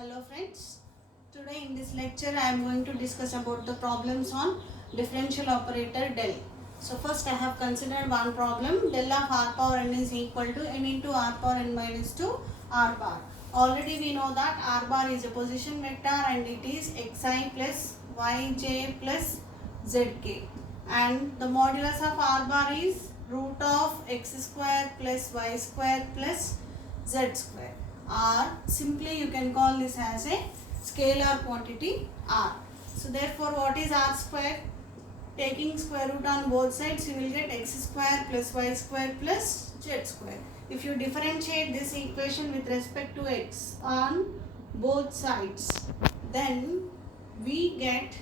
Hello friends, today in this lecture I am going to discuss about the problems on differential operator del. So first I have considered one problem, del of r power n is equal to n into r power n minus 2 r bar. Already we know that r bar is a position vector and it is xi plus yj plus zk, and the modulus of r bar is root of x square plus y square plus z square, or simply you can call this as a scalar quantity r. So therefore what is r square? Taking square root on both sides you will get x square plus y square plus z square. If you differentiate this equation with respect to x on both sides, then we get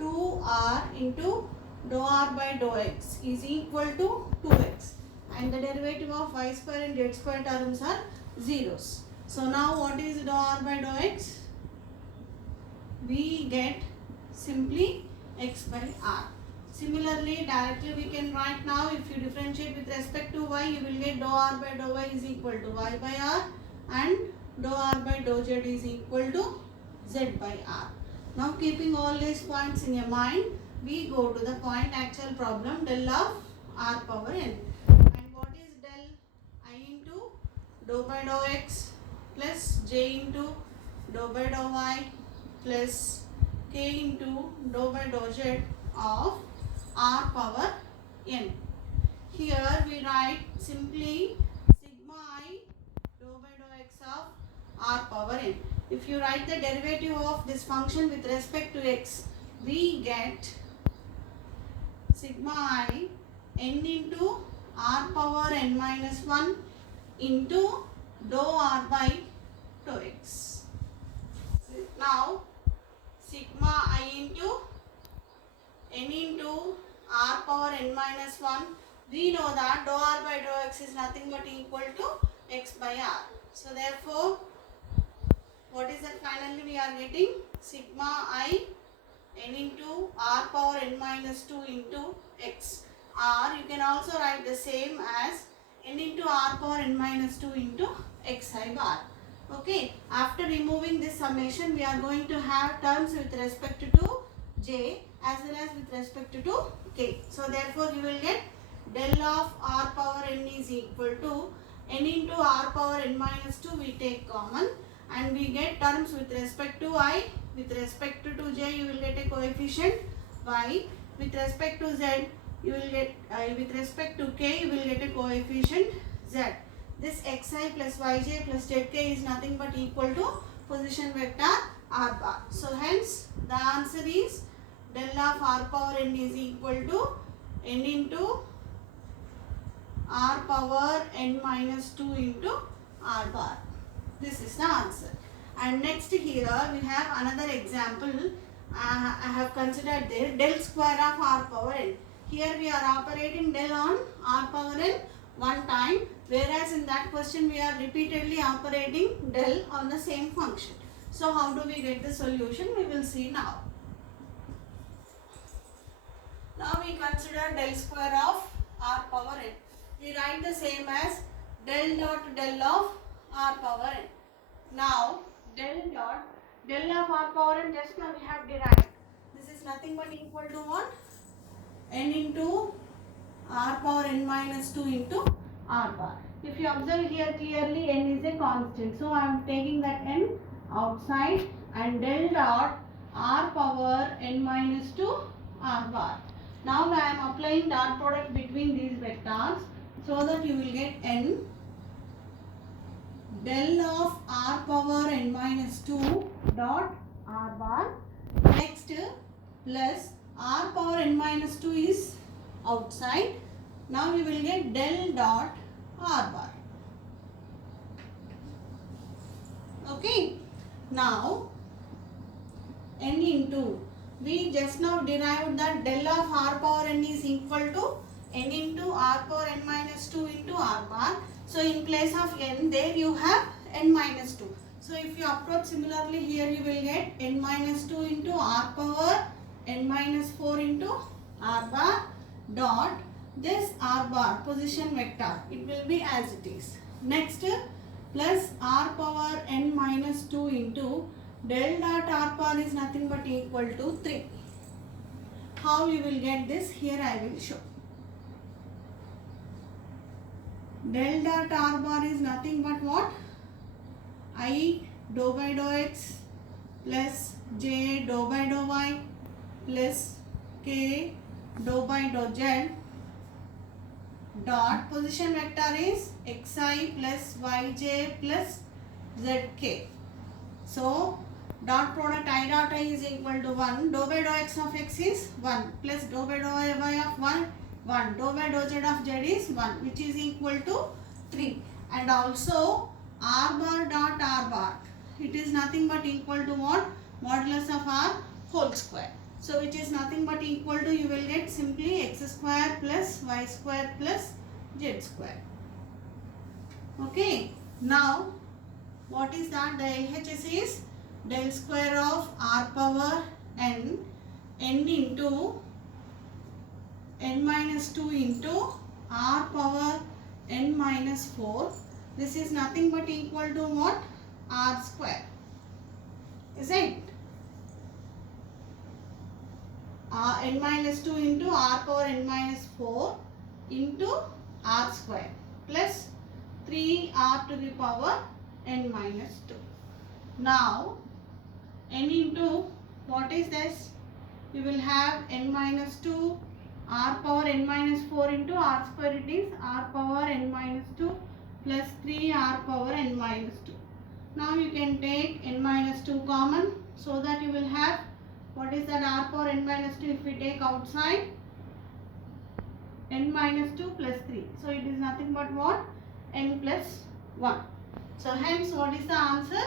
2r into dou r by dou x is equal to 2x, and the derivative of y square and z square terms are zeros. So now what is dou r by dou x? We get simply x by r. Similarly, directly we can write now, if you differentiate with respect to y, you will get dou r by dou y is equal to y by r, and dou r by dou z is equal to z by r. Now keeping all these points in your mind, we go to the point actual problem, del of r power n. And what is del? I into dou by dou x plus j into dou by dou y plus k into dou by dou z of r power n. Here we write simply sigma I dou by dou x of r power n. If you write the derivative of this function with respect to x, we get sigma I n into r power n minus 1 into dou r by dou x. Now sigma I into n into r power n minus 1, we know that dou r by dou x is nothing but equal to x by r. So therefore what is that finally we are getting? Sigma I n into r power n minus 2 into x, or you can also write the same as n into r power n minus 2 into xi bar. Okay, after removing this summation we are going to have terms with respect to j as well as with respect to k. So therefore you will get del of r power n is equal to n into r power n minus 2, we take common, and we get terms with respect to I. With respect to j you will get a coefficient y. With respect to z you will get with respect to k you will get a coefficient z. This xi plus yj plus zk is nothing but equal to position vector r bar. So hence the answer is del of r power n is equal to n into r power n minus 2 into r bar. This is the answer. And next here we have another example. I have considered there del square of r power n. Here we are operating del on r power n one time, whereas in that question we are repeatedly operating del on the same function. So how do we get the solution? We will see now. Now we consider del square of r power n. We write the same as del dot del of r power n. Now del dot del of r power n just now we have derived. This is nothing but equal to what? N into r power n minus 2 into r bar. If you observe here clearly, n is a constant. So I am taking that n outside, and del dot r power n minus 2 r bar. Now I am applying dot product between these vectors so that you will get n del of r power n minus 2 dot r bar. Next plus r power n minus 2 is outside. Now we will get del dot r bar. Okay. Now n into, we just now derived that del of r power n is equal to n into r power n minus 2 into r bar. So in place of n there you have n minus 2. So if you approach similarly, here you will get n minus 2 into r power n minus 4 into r bar dot this r bar position vector. It will be as it is. Next plus r power n minus 2 into del dot r power is nothing but equal to 3. How you will get this? Here I will show. Del dot r bar is nothing but what? I dou by dou x plus j dou by dou y plus k dou by dou z dot position vector is xi plus yj plus zk. So dot product I dot I is equal to 1. Dou by dou x of x is 1 plus dou by dou y of 1. Dou by dou z of z is 1, which is equal to 3. And also r bar dot r bar, it is nothing but equal to what? Modulus of r whole square. So which is nothing but equal to, you will get simply x square plus y square plus z square. Okay. Now what is that? The LHS is del square of r power n into n minus 2 into r power n minus 4. This is nothing but equal to what? R square. Is it? N minus 2 into r power n minus 4 into r square plus 3r to the power n minus 2. Now n into what is this? You will have n minus 2 r power n minus 4 into r square, it is r power n minus 2 plus 3r power n minus 2. Now you can take n minus 2 common, so that you will have, what is that, r power n minus 2 if we take outside, n minus 2 plus 3. So it is nothing but what? N plus 1. So hence what is the answer?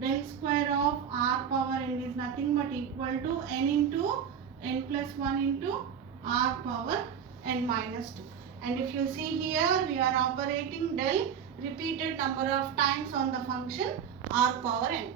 Del square of r power n is nothing but equal to n into n plus 1 into r power n minus 2. And if you see here, we are operating del repeated number of times on the function r power n.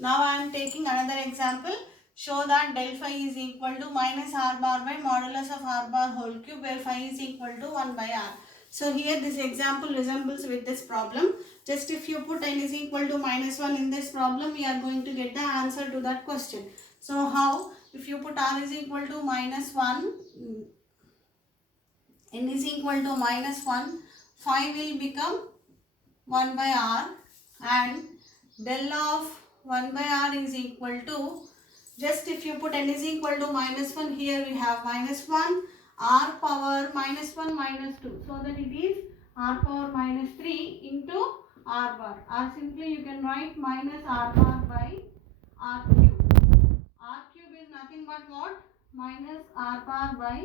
Now I am taking another example. Show that del phi is equal to minus r bar by modulus of r bar whole cube, where phi is equal to 1 by r. So here this example resembles with this problem. Just if you put n is equal to minus 1 in this problem, we are going to get the answer to that question. So how? If you put r is equal to minus 1, n is equal to minus 1, phi will become 1 by r, and del of 1 by r is equal to, just if you put n is equal to minus 1, here we have minus 1, r power minus 1 minus 2, so that it is r power minus 3 into r bar, or simply you can write minus r bar by r cube. R cube is nothing but what? Minus r bar by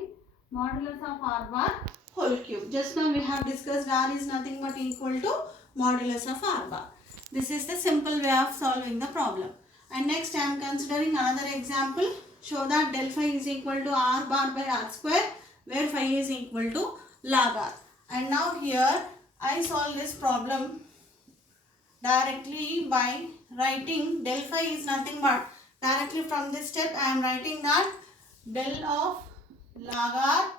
modulus of r bar whole cube. Just now we have discussed r is nothing but equal to modulus of r bar. This is the simple way of solving the problem. And next I am considering another example. Show that del phi is equal to r bar by r square, where phi is equal to log r. And now here I solve this problem directly by writing del phi is nothing but, directly from this step I am writing that del of log r,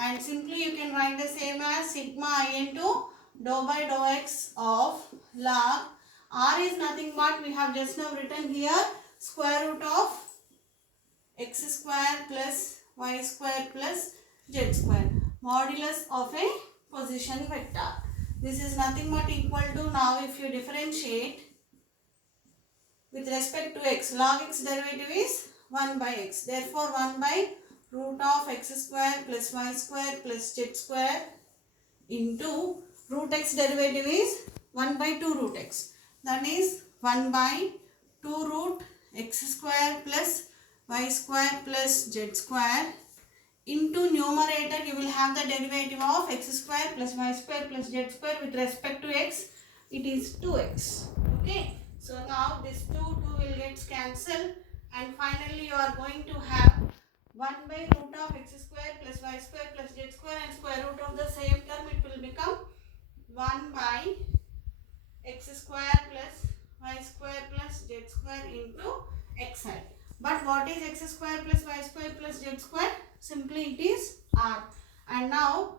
and simply you can write the same as sigma I into dou by dou x of log r is nothing but, we have just now written here, square root of x square plus y square plus z square, modulus of a position vector. This is nothing but equal to, now if you differentiate with respect to x, log x derivative is 1 by x. Therefore 1 by root of x square plus y square plus z square into root x derivative is 1 by 2 root x. That is 1 by 2 root x square plus y square plus z square into numerator you will have the derivative of x square plus y square plus z square with respect to x. It is 2x. Okay. So now this 2 will get cancelled, and finally you are going to have 1 by root of x square plus y square plus z square, and square root of the same term, it will become 1 by x square plus y square plus z square into xi. But what is x square plus y square plus z square? Simply it is r. And now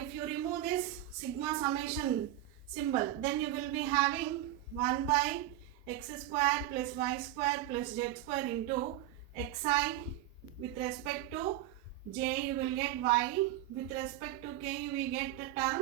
if you remove this sigma summation symbol, then you will be having 1 by x square plus y square plus z square into xi with respect to j, you will get y, with respect to k you will get the term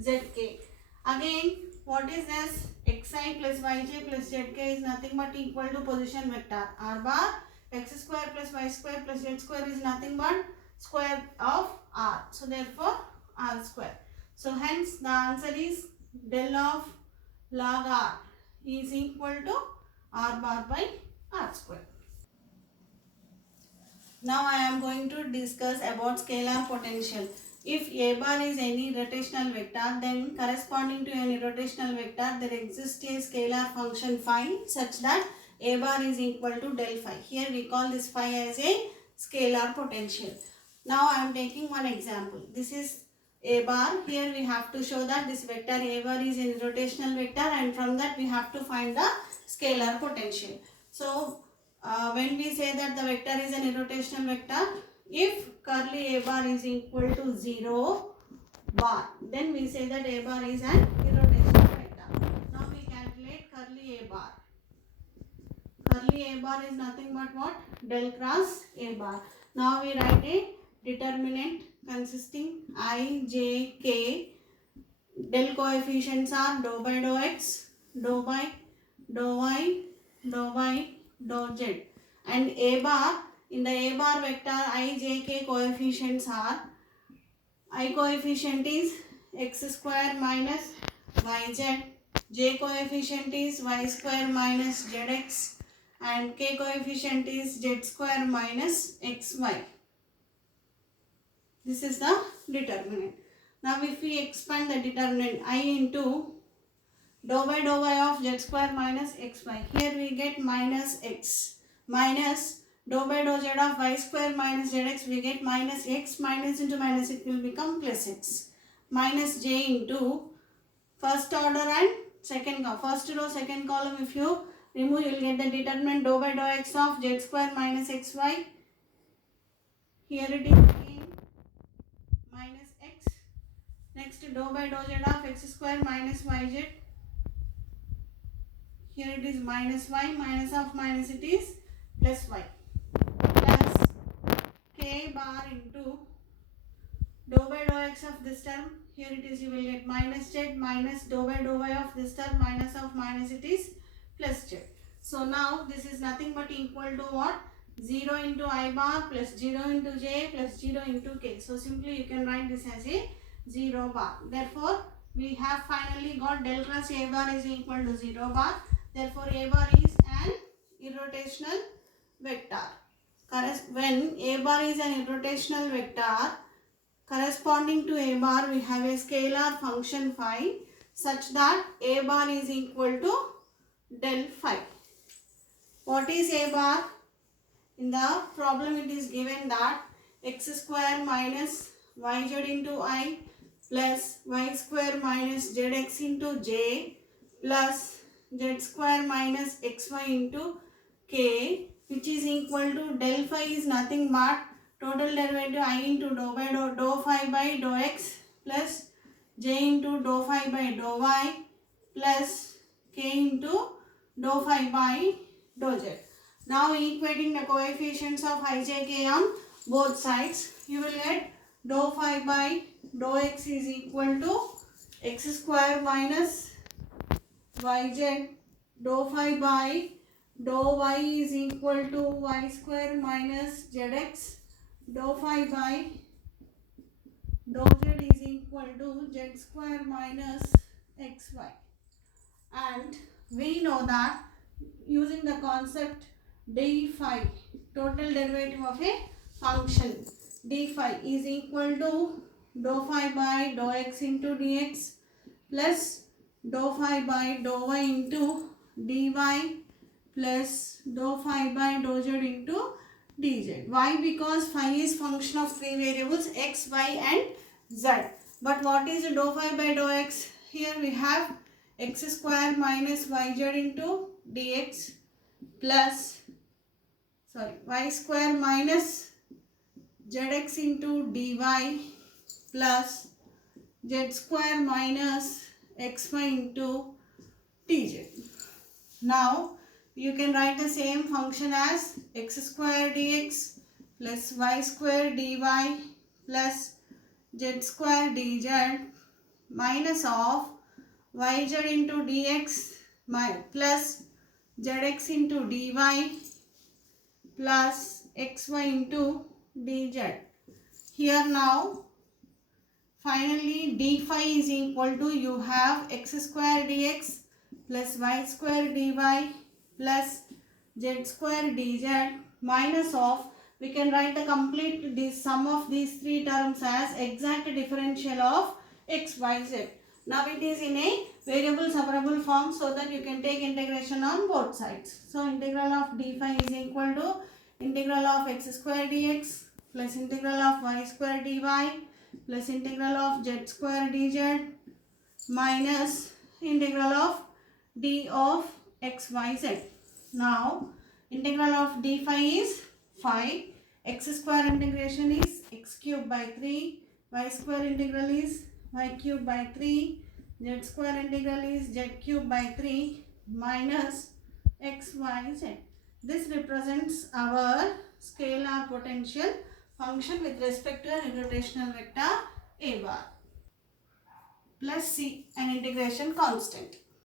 zk. Again, what is this? Xi plus yj plus zk is nothing but equal to position vector r bar. X square plus y square plus z square is nothing but square of r. So therefore r square. So hence the answer is del of log r is equal to r bar by r square. Now I am going to discuss about scalar potential. If a bar is any rotational vector, then corresponding to any rotational vector, there exists a scalar function phi such that a bar is equal to del phi. Here we call this phi as a scalar potential. Now I am taking one example. This is a bar. Here we have to show that this vector a bar is a rotational vector, and from that we have to find the scalar potential. So when we say that the vector is an irrotational vector, if curly a bar is equal to 0 bar, then we say that a bar is an irrotational vector. Now we calculate curly a bar. Curly a bar is nothing but what? Del cross a bar. Now we write a determinant consisting I, j, k. Del coefficients are dou by dou x, dou by dou y, dou by dou z, and a bar, in the a bar vector I, j, k coefficients are, I coefficient is x square minus yz, j coefficient is y square minus zx, and k coefficient is z square minus xy. This is the determinant. Now if we expand the determinant I into dou by dou y of z square minus xy, here we get minus x, minus dou by dou z of y square minus zx, we get minus x, minus into minus it will become plus x, minus j into first order and second column, first row second column if you remove, you will get the determinant dou by dou x of z square minus xy. Here it is again minus x. Next dou by dou z of x square minus yz. Here it is minus y, minus of minus it is plus y, plus k bar into dou by dou x of this term. Here it is, you will get minus z, minus dou by dou y of this term, minus of minus it is plus z. So now this is nothing but equal to what? 0 into I bar plus 0 into j plus 0 into k. So simply you can write this as a 0 bar. Therefore we have finally got del cross a bar is equal to 0 bar. Therefore a bar is an irrotational vector. When a bar is an irrotational vector, corresponding to a bar we have a scalar function phi such that a bar is equal to del phi. What is a bar? In the problem it is given that x square minus yz into I plus y square minus zx into j plus z square minus xy into k, which is equal to del phi is nothing but total derivative I into dou by dou phi by dou x plus j into dou phi by dou y plus k into dou phi by dou z. Now equating the coefficients of I, j, k on both sides, you will get dou phi by dou x is equal to x square minus yz, dou phi by dou y is equal to y square minus zx, dou phi by dou z is equal to z square minus xy. And we know that using the concept d phi, total derivative of a function, d phi is equal to dou phi by dou x into dx plus dou phi by dou y into dy plus dou phi by dou z into dz. Why? Because phi is function of three variables x, y and z. But what is dou phi by dou x? Here we have x square minus yz into dx plus y square minus zx into dy plus z square minus xy into dz. Now you can write the same function as x square dx plus y square dy plus z square dz minus of yz into dx plus zx into dy plus xy into dz. Here now finally d phi is equal to, you have x square dx plus y square dy plus z square dz minus of, we can write the complete this sum of these three terms as exact differential of x, y, z. Now it is in a variable separable form so that you can take integration on both sides. So integral of d phi is equal to integral of x square dx plus integral of y square dy plus integral of z square dz minus integral of d of x, y, z. Now integral of d phi is 5, x square integration is x cube by 3, y square integral is y cube by 3, z square integral is z cube by 3 minus x, y, z. This represents our scalar potential function with respect to an irrotational vector a bar plus c, an integration constant.